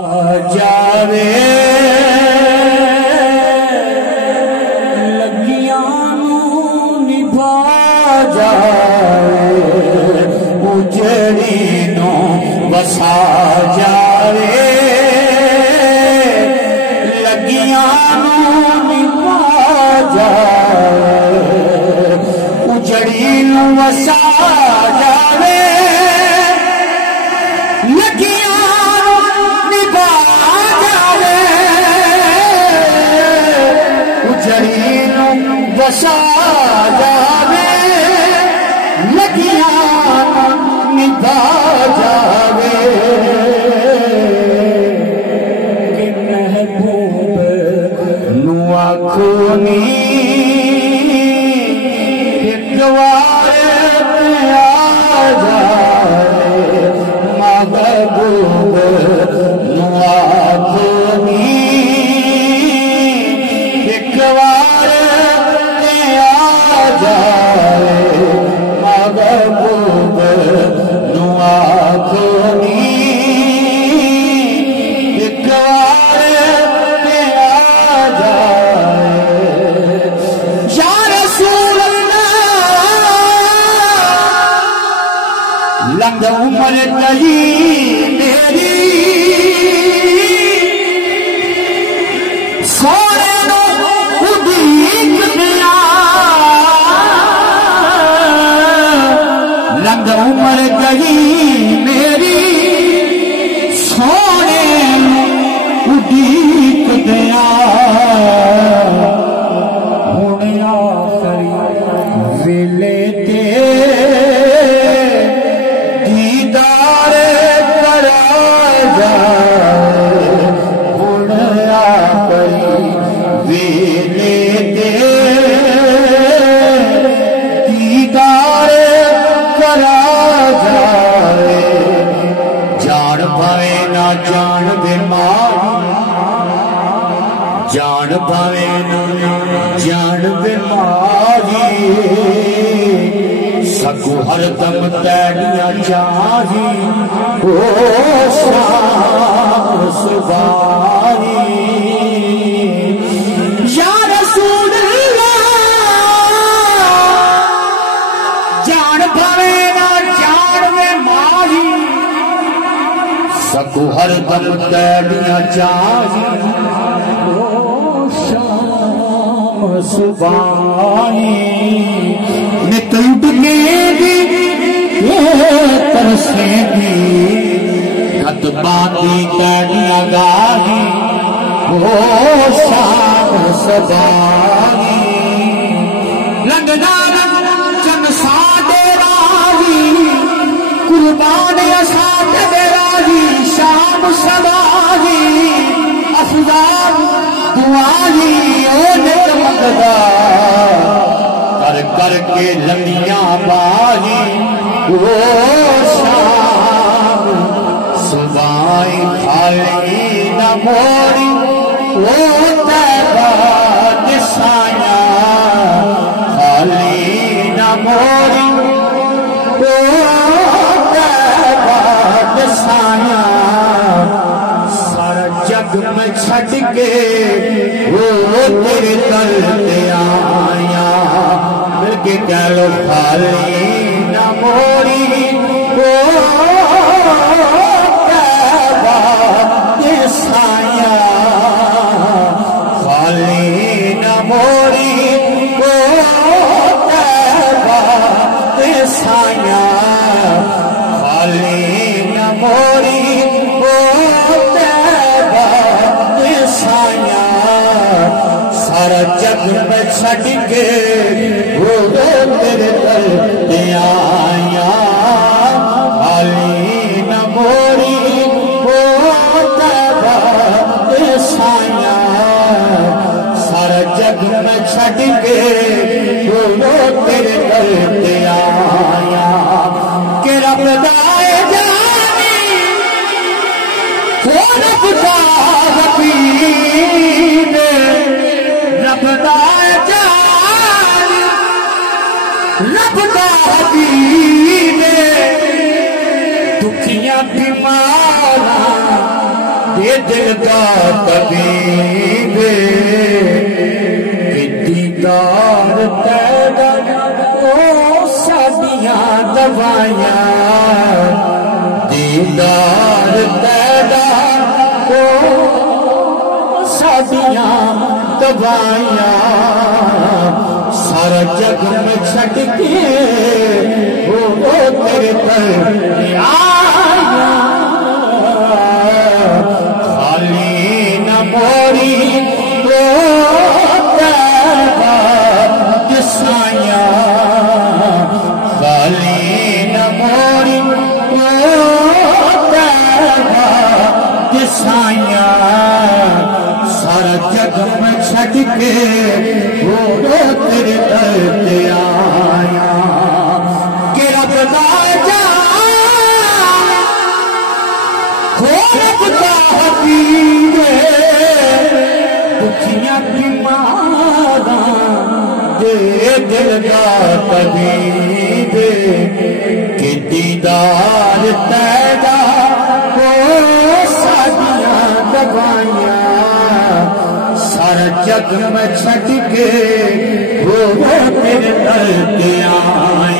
جاوے لگیاں نوں نبھا جاوے اجڑی نوں وسا جاوے لگیاں نوں نبھا جاوے اجڑی نوں وسا جاوے وسا جاوے لگیاں نبھا جاوے کہ محبوب نو آنکھوں نی ایک وار آ جاوے محبوب نو آنکھوں نی ایک وار محبوب نو آنکھوں نی ایک وار آ جائے یا رسول اللہ لنگ عمر گئی میری سونے نو ادیک دیا لنگ عمر گئی میری سونے اڈیک دیا ہن آخری ویلے تے دیدار کرا جائے ہن آخری ویلے تے دیدار جان بھاوے نہ جان دے ماں جان بھاوے نہ جان دے ماں سکو ہر دم تیڑیاں چاہی او شام سباری یا رسول اللہ جان بھاوے سکو ہر دم تیڑیاں چاہی او شام سبانی نت اٹھنے دی ترسے دی خط باندھی تیڑیاں گاہی او شام سبانی لنگنا چند ساڈے راہی قربان اساں تے شام سبانی افضال دعائی او نت مقدا کر کر کے لمیاں باہی او شام سبائی خالی نہ موری او تیبہ نسائیاں خالی نہ موری سارا جگ میں چھٹ کے وہ تیرے در تے آیا مل کے کہہ لو خالی نہ موری وہ کعبہ کے سایہ خالی نہ موری وہ کعبہ کے سایہ خالی نہ موری سارا جگ میں چھٹ کے وہ تیرے در تے آیا خالی نہ موری وہ تیبہ تے سایہ سارا جگ میں چھٹ کے وہ تیرے در تے آیا کہ رب دائے جانی وہ رب دا حبیب رب دائے جانی رب دا حبیب دکھیاں بیماراں دل کا طبیب کہ دیدار تیرا او سادیاں دوائیاں دیدار تیرا او سادیاں دوائیاں سارا جگ میں چھٹ کے وہ تیرے در آیا خالی نہ موری وہ تیرا کسائیاں خالی نہ موری وہ تیرا کسائیاں سارا جگ میں چھٹ کے وہ تیرے در آیا کہ رب دا جا رب دا حبیب دکھیاں بیماراں دے دل دا طبیب کہ دیدار تیرا او سادیاں دوائیاں سارا جگ میں چھٹ کے وہ تیرے در آیا